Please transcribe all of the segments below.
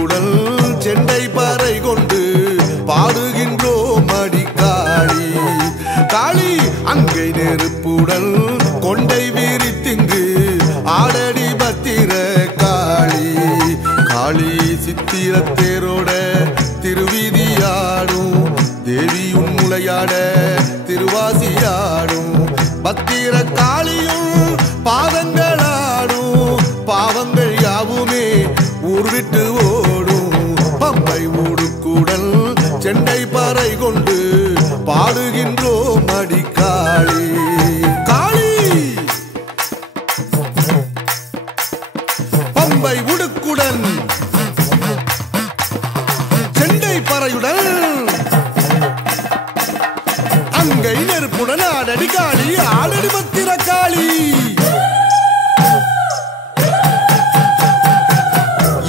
உடுக்குடல் செண்டை பறை கொண்டு பாடுகின்றோம் அடி காளி காளி அங்கை நெருப்புடல் கொண்டை விரித்திங்கு ஆடடி பத்திர காளி காளி சித்திரத்தேரோட திருவிதியாடும் தேவி உன்முளையாட திருவாசியாடும் பத்திர காளியும் பாதங்களாடும் பாவங்கள் யாவுமே ஊர்விட்டு ஓடும் பம்பை உடுக்குடல் செண்டை பறை கொண்டு பாடுகின்றோம் அடி காளி காளி பம்பை உடுக்குடன் செண்டை பறையுடன் அங்கை நெருப்புடன் ஆடடி காளி ஆடடி பத்திர காளி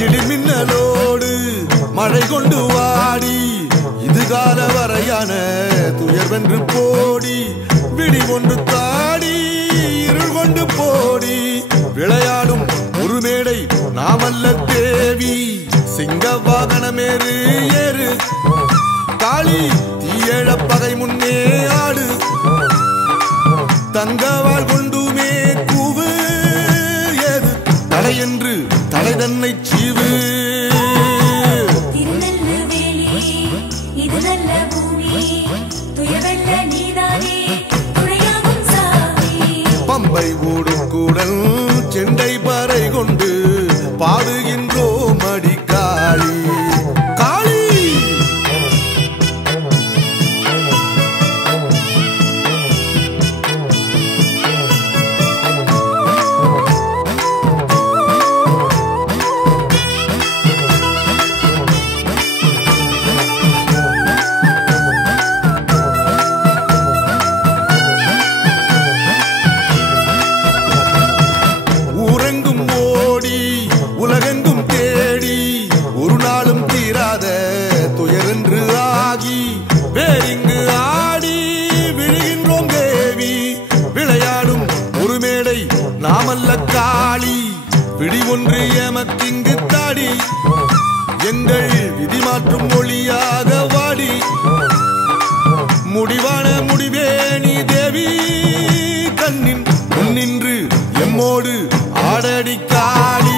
இடிமின்னலோடு மழை கொண்டு வாடி இதுகால வரையான துயர் வென்று போடி விடி கொண்டு தாடி இருள் கொண்டு போடி விளையாடும் ஒரு மேடை நாமல்ல தேவி சிங்க வாகனமேறு ஏறு காளி தீயழ பகை முன்னே ஆடு தங்கவாள் கொண்டுமே கூவு ஏது தடை என்று தடை தன்னை சீவு பம்பை உடுக்குடல் செண்டை பறை கொண்டு பாடுகின்றோம் அடி காளி காளி உலகெங்கும் தேடி ஒரு நாளும் தீராத துயரென்று ஆகி வேறிங்கு ஆடி விழுகின்றோம் தேவி விளையாடும் ஒரு மேடை நாமல்ல காளி பிடி ஒன்று எமக்கிங்கு தாடி எங்கள் விதி மாற்றும் மொழியாக வாடி முடிவான முடிவே நீ தேவி கண்ணின் முன்னின்று எம்மோடு ஆடடி காளி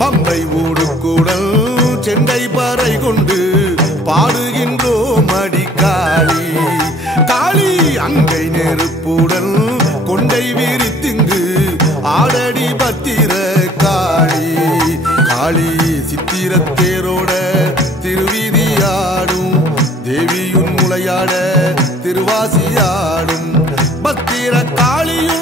பம்பை உடுக்குடல் செண்டை பறை கொண்டு பாடுகின்றோம் அடி காளி காளி அங்கை நெருப்புடல் கொண்டை விரித்திங்கு ஆடடி பத்திர காளி காளி சித்திரத்தேரோட திருவிதியாடும் தேவியுன் முளையாட திருவாசியாடும் பத்திர காளியும்